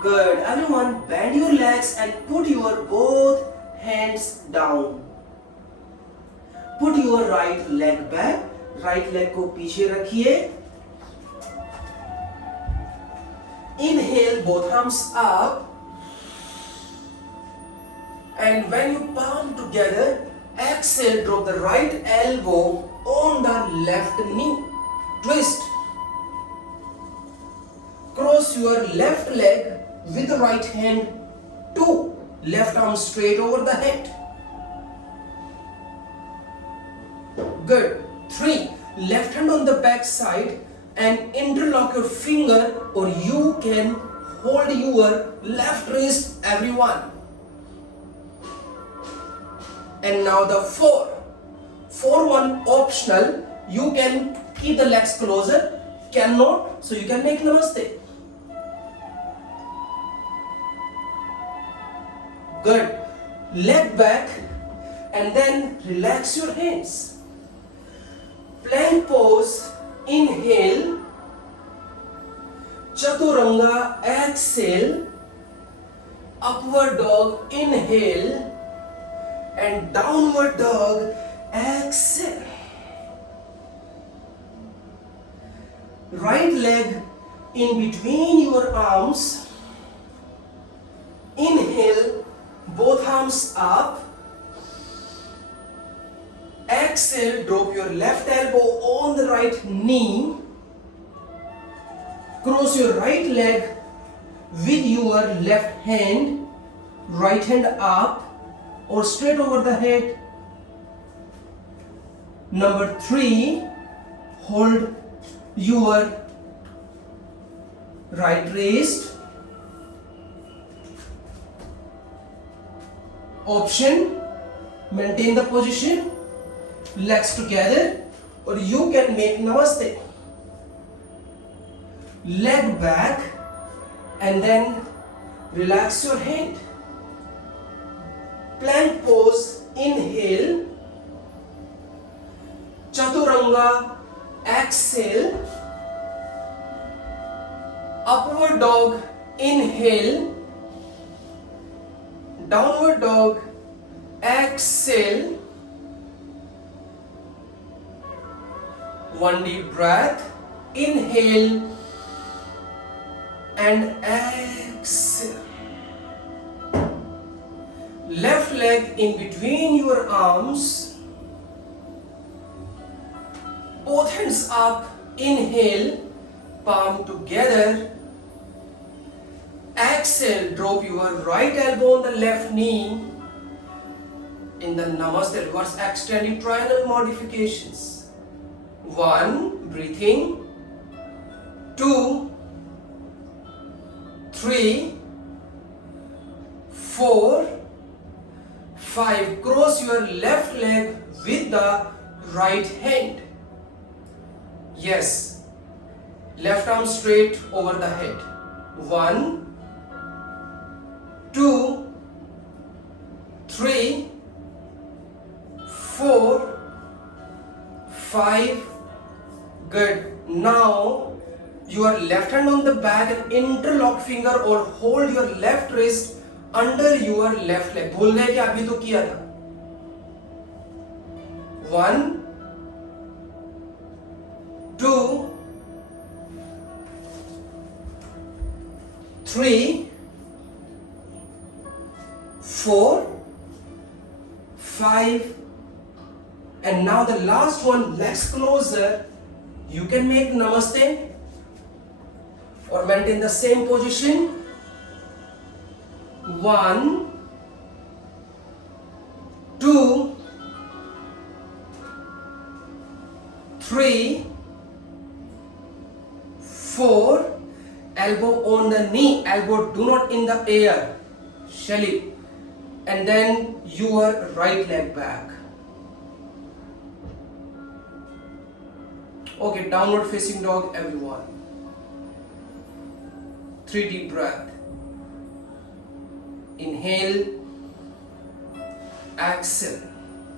Good. Everyone, bend your legs and put your both hands down. Put your right leg back. Right leg को पीछे रखिए. Inhale, both arms up. And when you palm together, exhale, drop the right elbow on the left knee. Twist. Cross your left leg with the right hand. 2. Left arm straight over the head. Good. 3. Left hand on the back side and interlock your finger, or you can hold your left wrist, everyone. And now the 4. 4-1 optional. You can keep the legs closer. Cannot, so you can make namaste. Good. Leg back and then relax your hands. Plank pose. Inhale. Chaturanga. Exhale. Upward dog. Inhale. And downward dog. Exhale. Right leg in between your arms. Inhale. Both arms up. Exhale, drop your left elbow on the right knee. Cross your right leg with your left hand. Right hand up or straight over the head. Number 3, hold your right wrist. Option, maintain the position, legs together, or you can make namaste. Leg back and then relax your hand. Plank pose. Inhale. Chaturanga. Exhale. Upward dog. Inhale. Downward dog. Exhale. One deep breath. Inhale and exhale. Left leg in between your arms. Both hands up. Inhale. Palm together. Exhale. Drop your right elbow on the left knee. In the Namaste reverse extended triangle modifications. 1. Breathing. 2. 3. 4. 5. Cross your left leg with the right hand. Yes. Left arm straight over the head. 1. 2. 3. 4. 5. Good. Now your left hand on the back and interlock finger or hold your left wrist under your left leg. भूल गए कि अभी तो किया था. 1, 2, 3, 4, 5, and now the last one, legs closer. You can make namaste or maintain the same position. 1, 2, 3, 4. Elbow on the knee, elbow do not in the air. Shelly. And then your right leg back. Okay, downward facing dog, everyone. 3 deep breath. Inhale. Exhale.